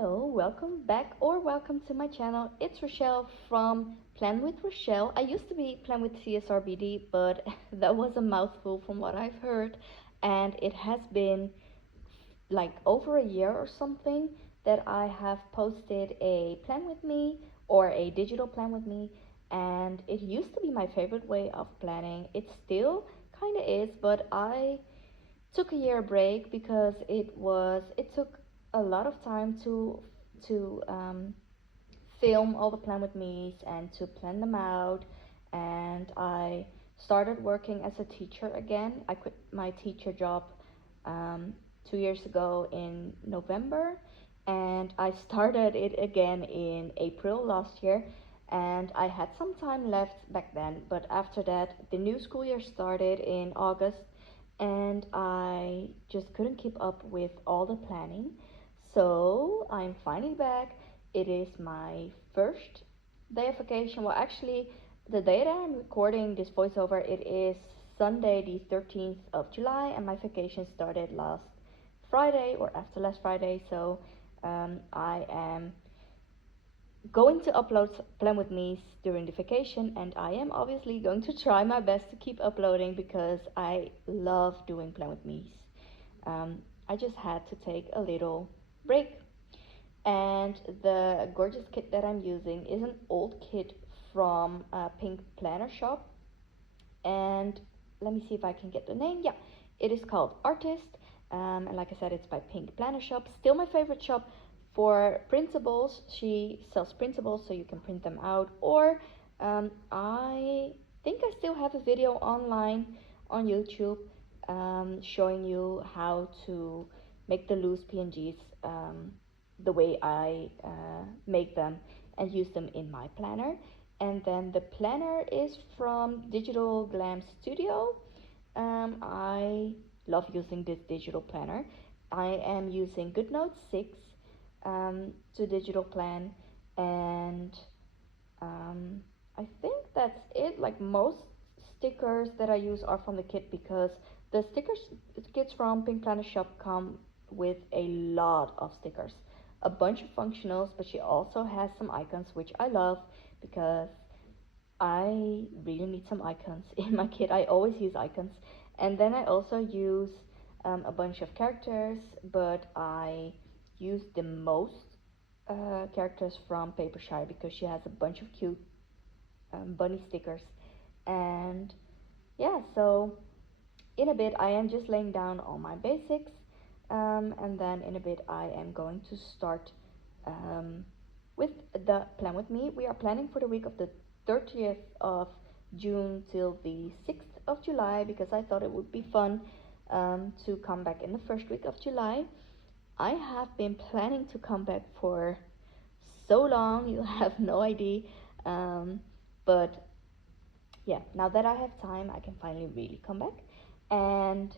Hello, welcome back or welcome to my channel. It's Rochelle from Plan with Rochelle. I used to be Plan with CSRBD, but that was a mouthful from what I've heard, and it has been like over a year or something that I have posted a plan with me or a digital plan with me, and it used to be my favorite way of planning. It still kind of is, but I took a year break because it took a lot of time to film all the plan with me's and to plan them out. And I started working as a teacher again. I quit my teacher job um, 2 years ago in November, and I started it again in April last year. And I had some time left back then, but after that, the new school year started in August, and I just couldn't keep up with all the planning. So I'm finally back. It is my first day of vacation. Well, actually, the day that I'm recording this voiceover, it is Sunday, the 13th of July, and my vacation started last Friday or after last Friday. So I am going to upload Plan With Me during the vacation, and I am obviously going to try my best to keep uploading because I love doing Plan With Me. I just had to take a little break, and the gorgeous kit that I'm using is an old kit from PinkPlannerShop, and let me see if I can get the name. Yeah, it is called Artist, and like I said, it's by PinkPlannerShop. Still my favorite shop for printables. She sells printables, so you can print them out. Or I think I still have a video online on YouTube showing you how to make the loose PNGs the way I make them and use them in my planner. And then the planner is from Digital Glam Studio. I love using this digital planner. I am using GoodNote 6 to digital plan, and I think that's it. Like, most stickers that I use are from the kit because the kits from Pink Planner Shop come with a lot of stickers, a bunch of functionals, but she also has some icons, which I love because I really need some icons in my kit. I always use icons. And then I also use a bunch of characters, but I use the most characters from Papershire because she has a bunch of cute bunny stickers. And yeah, so in a bit I am just laying down all my basics, and then in a bit I am going to start with the plan with me. We are planning for the week of the 30th of June till the 6th of July because I thought it would be fun to come back in the first week of July. I have been planning to come back for so long, you have no idea. But yeah, now that I have time, I can finally really come back. And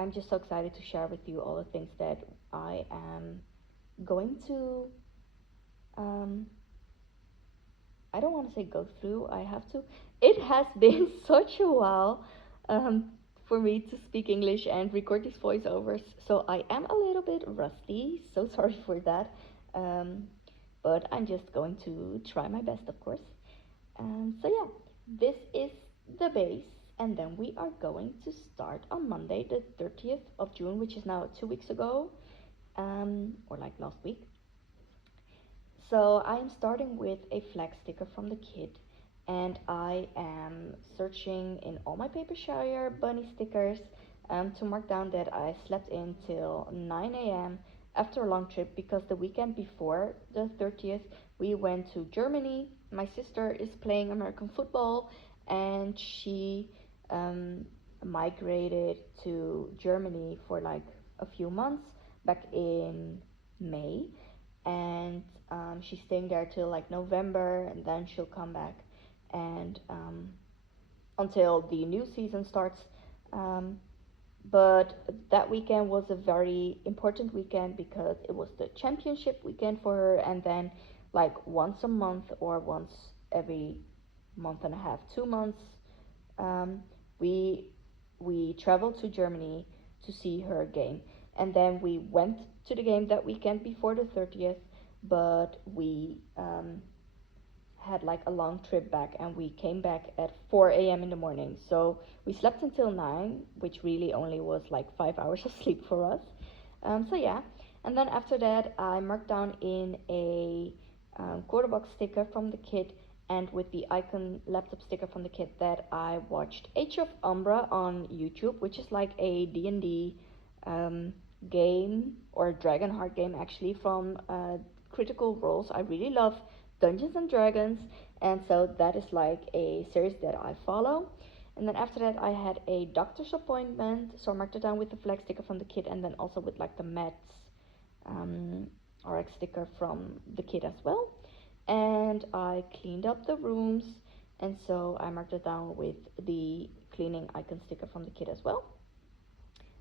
I'm just so excited to share with you all the things that I am going to, I don't want to say go through, I have to. It has been such a while for me to speak English and record these voiceovers, so I am a little bit rusty, so sorry for that. But I'm just going to try my best, of course. So yeah, this is the base, and then we are going to start on Monday, the 30th of June, which is now 2 weeks ago, or like last week. So I am starting with a flag sticker from the kit, and I am searching in all my Papershire bunny stickers to mark down that I slept in till 9 a.m. after a long trip because the weekend before the 30th we went to Germany. My sister is playing American football, and she migrated to Germany for like a few months back in May, and she's staying there till like November, and then she'll come back and until the new season starts. But that weekend was a very important weekend because it was the championship weekend for her, and then like once a month or once every month and a half, 2 months, um, we we traveled to Germany to see her game. and then we went to the game that weekend before the 30th, but we had like a long trip back, and we came back at 4 a.m. in the morning. So we slept until 9, which really only was like 5 hours of sleep for us. So yeah, and then after that, I marked down in a quarter box sticker from the kit, and with the icon laptop sticker from the kit, that I watched Age of Umbra on YouTube, which is like a D&D game, or Dragonheart game actually, from Critical Roles. I really love Dungeons and Dragons, and so that is like a series that I follow. And then after that, I had a doctor's appointment, so I marked it down with the flag sticker from the kit, and then also with like the meds RX sticker from the kit as well. And I cleaned up the rooms, and so I marked it down with the cleaning icon sticker from the kit as well.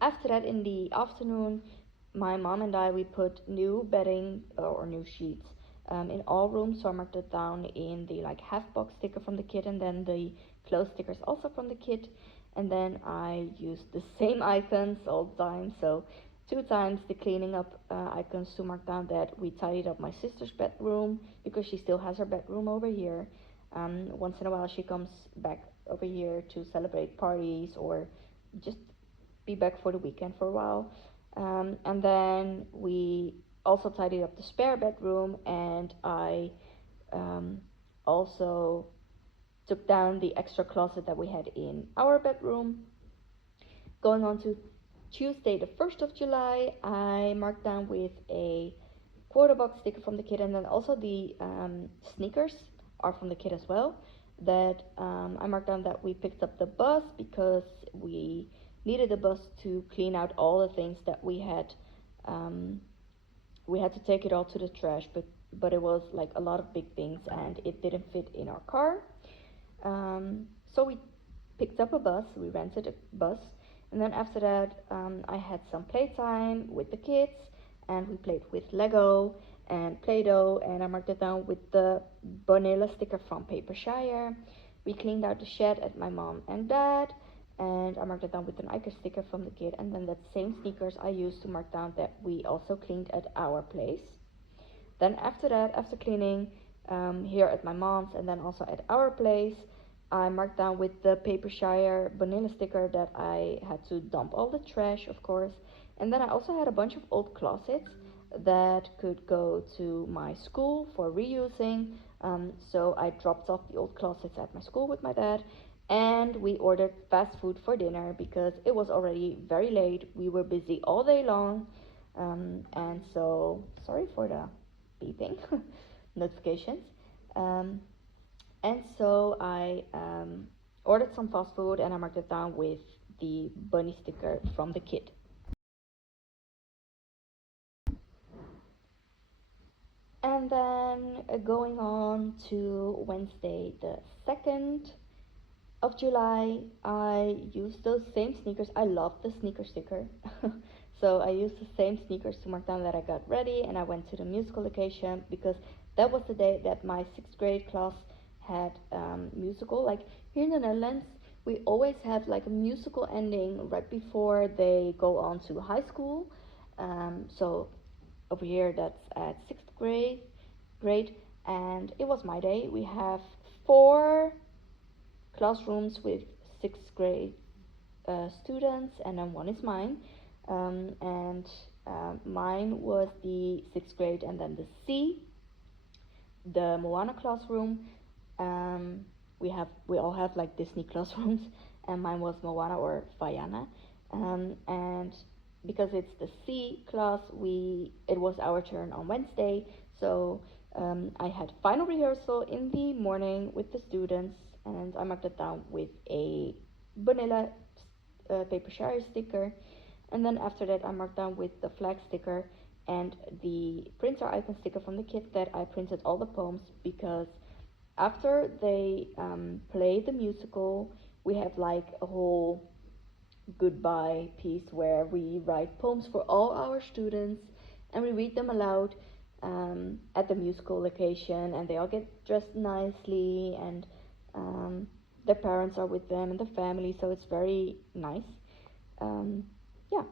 After that, in the afternoon, my mom and I, we put new bedding or new sheets in all rooms. So I marked it down in the like half box sticker from the kit, and then the clothes stickers also from the kit. And then I used the same icons all the time. So 2 times the cleaning up icons to mark down that we tidied up my sister's bedroom, because she still has her bedroom over here. Once in a while she comes back over here to celebrate parties or just be back for the weekend for a while. And then we also tidied up the spare bedroom, and I also took down the extra closet that we had in our bedroom. Going on to Tuesday, the 1st of July, I marked down with a quarter box sticker from the kit, and then also the sneakers are from the kit as well. That I marked down that we picked up the bus because we needed a bus to clean out all the things that we had. We had to take it all to the trash, but it was like a lot of big things, and it didn't fit in our car. So we picked up a bus. We rented a bus, and then after that, I had some playtime with the kids, and we played with Lego and Play-Doh, and I marked it down with the vanilla sticker from Papershire. We cleaned out the shed at my mom and dad, and I marked it down with an icon sticker from the kid, and then that same sneakers I used to mark down that we also cleaned at our place. Then after that, after cleaning here at my mom's and then also at our place, I marked down with the Papershire vanilla sticker that I had to dump all the trash, of course. And then I also had a bunch of old closets that could go to my school for reusing. So I dropped off the old closets at my school with my dad, and we ordered fast food for dinner because it was already very late. We were busy all day long, and so sorry for the beeping notifications. And so I ordered some fast food, and I marked it down with the bunny sticker from the kid. And then going on to Wednesday, the 2nd of July, I used those same sneakers. I love the sneaker sticker. So I used the same sneakers to mark down that I got ready, and I went to the musical location because that was the day that my 6th grade class had musical. Like here in the Netherlands, we always have like a musical ending right before they go on to high school. So over here, that's at 6th grade, and it was my day. We have 4 classrooms with 6th grade students, and then one is mine. And mine was the 6th grade, and then the C, the Moana classroom. We all have like Disney classrooms, and mine was Moana or Vaiana. And because it's the C class, it was our turn on Wednesday. So I had final rehearsal in the morning with the students, and I marked it down with a vanilla Papershire sticker. And then after that, I marked down with the flag sticker and the printer icon sticker from the kit that I printed all the poems, because after they play the musical, we have like a whole goodbye piece where we write poems for all our students, and we read them aloud at the musical location, and they all get dressed nicely, and their parents are with them and the family, so it's very nice. Yeah.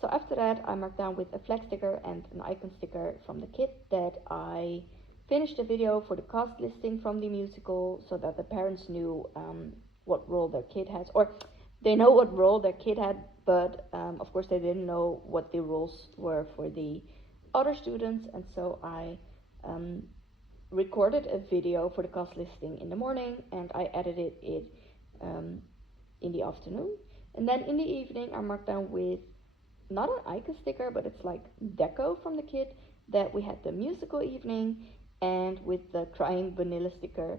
So after that, I marked down with a flag sticker and an icon sticker from the kid that I finished the video for the cast listing from the musical, so that the parents knew what role their kid has, or they know what role their kid had, but of course they didn't know what the roles were for the other students. And so I recorded a video for the cast listing in the morning, and I edited it um, in the afternoon. And then in the evening, I marked down with not an icon sticker, but it's like deco from the kid, that we had the musical evening, and with the crying vanilla sticker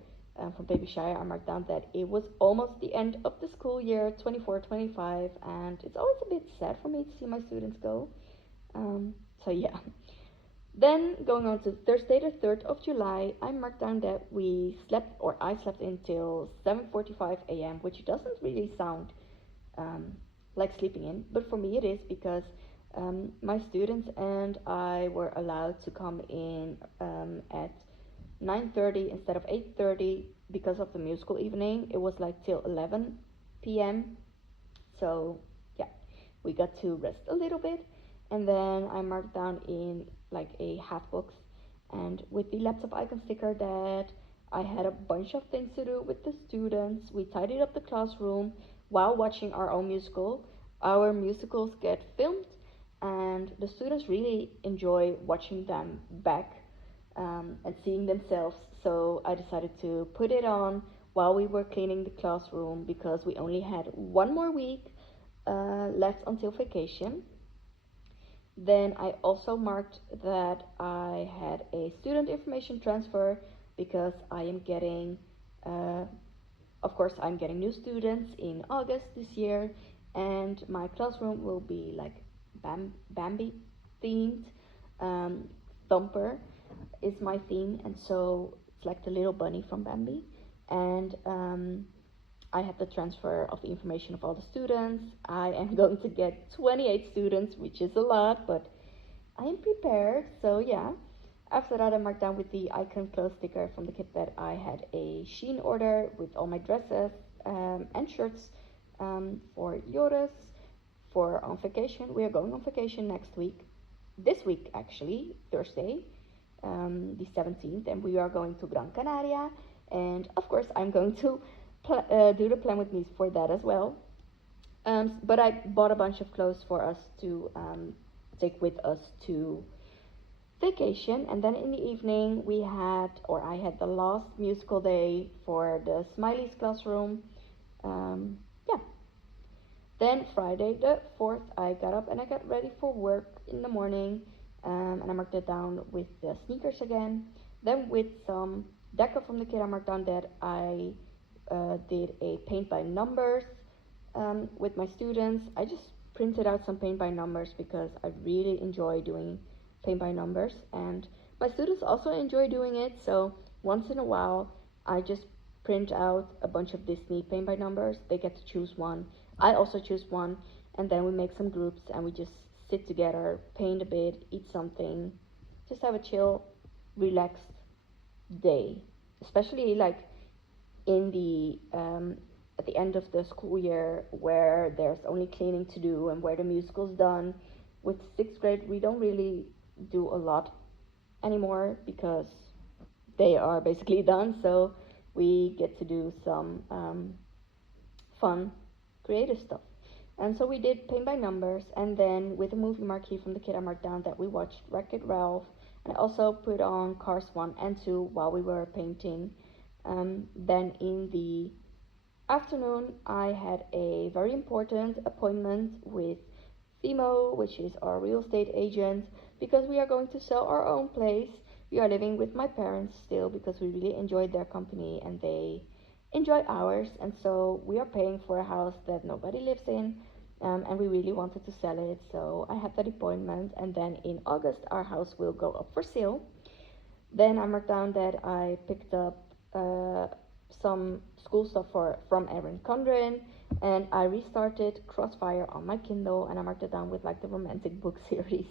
from Baby Shire, I marked down that it was almost the end of the school year 24-25, and it's always a bit sad for me to see my students go. So yeah. Then going on to Thursday the 3rd of July, I marked down that I slept until 7:45 a.m., which doesn't really sound like sleeping in, but for me it is, because my students and I were allowed to come in at 9:30 instead of 8:30 because of the musical evening. It was like till 11 p.m. So yeah, we got to rest a little bit, and then I marked down in like a half box and with the laptop icon sticker that I had a bunch of things to do with the students. We tidied up the classroom while watching our own musical. Our musicals get filmed, and the students really enjoy watching them back and seeing themselves. So I decided to put it on while we were cleaning the classroom, because we only had one more week left until vacation. Then I also marked that I had a student information transfer, because I am getting, of course, I'm getting new students in August this year, and my classroom will be like Bambi themed. Thumper is my theme, and so it's like the little bunny from Bambi. And I had the transfer of the information of all the students. I am going to get 28 students, which is a lot, but I am prepared. So yeah, after that I marked down with the icon clothes sticker from the kit that I had a Shein order with all my dresses and shirts for Joris for on vacation. We are going on vacation next week. This week actually, Thursday, the 17th, and we are going to Gran Canaria. And of course I'm going to do the plan with me for that as well. But I bought a bunch of clothes for us to take with us to vacation. And then in the evening I had the last musical day for the Smiley's classroom. Yeah. Then Friday the 4th, I got up and I got ready for work in the morning, and I marked it down with the sneakers again. Then with some deco from the kit, I marked down that I did a paint by numbers with my students. I just printed out some paint by numbers because I really enjoy doing paint by numbers, and my students also enjoy doing it. So once in a while I just print out a bunch of Disney paint by numbers. They get to choose one, I also choose one, and then we make some groups and we just sit together, paint a bit, eat something, just have a chill, relaxed day. Especially like in the at the end of the school year, where there's only cleaning to do and where the musical's done. With 6th grade, we don't really do a lot anymore because they are basically done. So we get to do some fun, creative stuff. And so we did paint by numbers, and then with a movie marquee from the kid, I marked down that we watched Wreck-It Ralph, and I also put on Cars 1 and 2 while we were painting. Then in the afternoon, I had a very important appointment with Fimo, which is our real estate agent, because we are going to sell our own place. We are living with my parents still because we really enjoyed their company and they enjoy ours, and so we are paying for a house that nobody lives in, and we really wanted to sell it. So I had that appointment, and then in August our house will go up for sale. Then I marked down that I picked up some school stuff from Erin Condren, and I restarted Crossfire on my Kindle, and I marked it down with like the romantic book series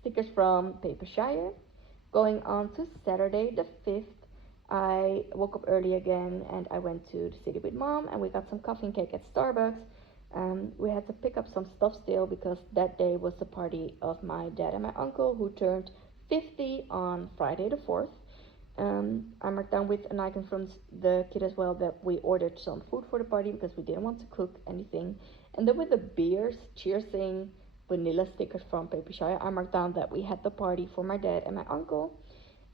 stickers from Papershire. Going on to Saturday the 5th, I woke up early again and I went to the city with mom, and we got some coffee and cake at Starbucks. We had to pick up some stuff still because that day was the party of my dad and my uncle who turned 50 on Friday the 4th. I marked down with an icon from the kid as well that we ordered some food for the party because we didn't want to cook anything. And then with the beers, cheersing, vanilla stickers from Paper Shire, I marked down that we had the party for my dad and my uncle.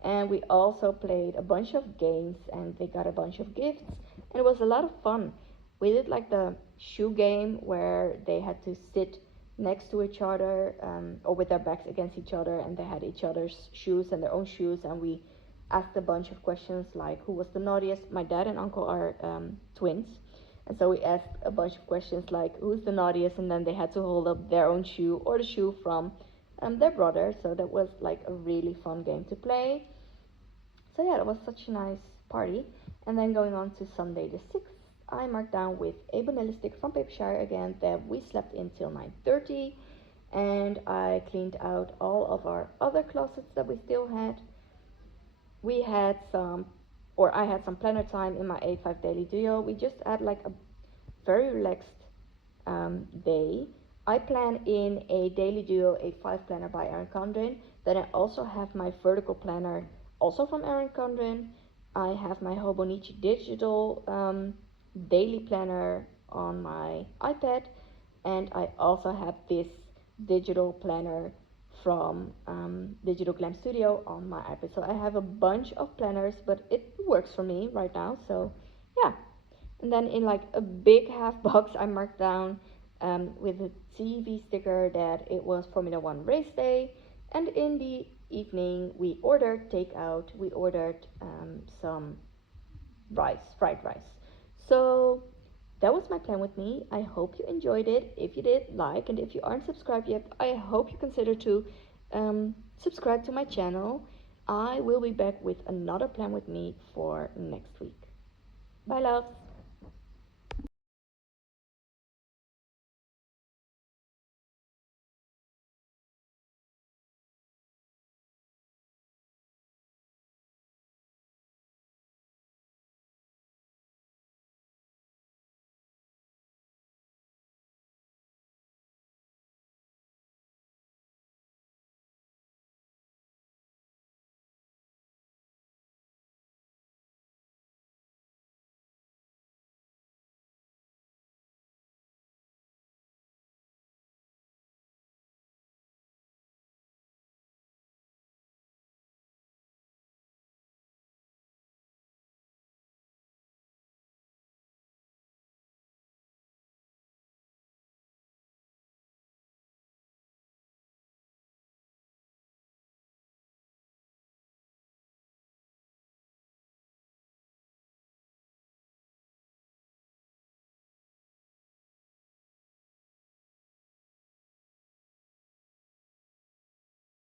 And we also played a bunch of games and they got a bunch of gifts. And it was a lot of fun. We did like the shoe game where they had to sit next to each other or with their backs against each other, and they had each other's shoes and their own shoes, and we asked a bunch of questions like who was the naughtiest. My dad and uncle are twins, and so we asked a bunch of questions like who's the naughtiest, and then they had to hold up their own shoe or the shoe from their brother. So that was like a really fun game to play. So yeah, it was such a nice party. And then going on to Sunday the 6th, I marked down with a vanilla stick from Papershire again that we slept in till 9:30, and I cleaned out all of our other closets that we still had. We had some, or I had some planner time in my A5 daily duo. We just had like a very relaxed day. I plan in a daily duo, a 5 planner by Erin Condren. Then I also have my vertical planner, also from Erin Condren. I have my Hobonichi digital daily planner on my iPad, and I also have this digital planner from Digital Glam Studio on my iPad. So I have a bunch of planners, but it works for me right now. So yeah. And then in like a big half box, I marked down with a TV sticker that it was Formula One race day. And in the evening, we ordered takeout. We ordered some rice, fried rice. So that was my plan with me. I hope you enjoyed it. If you did, like, and if you aren't subscribed yet, I hope you consider to subscribe to my channel. I will be back with another plan with me for next week. Bye, loves.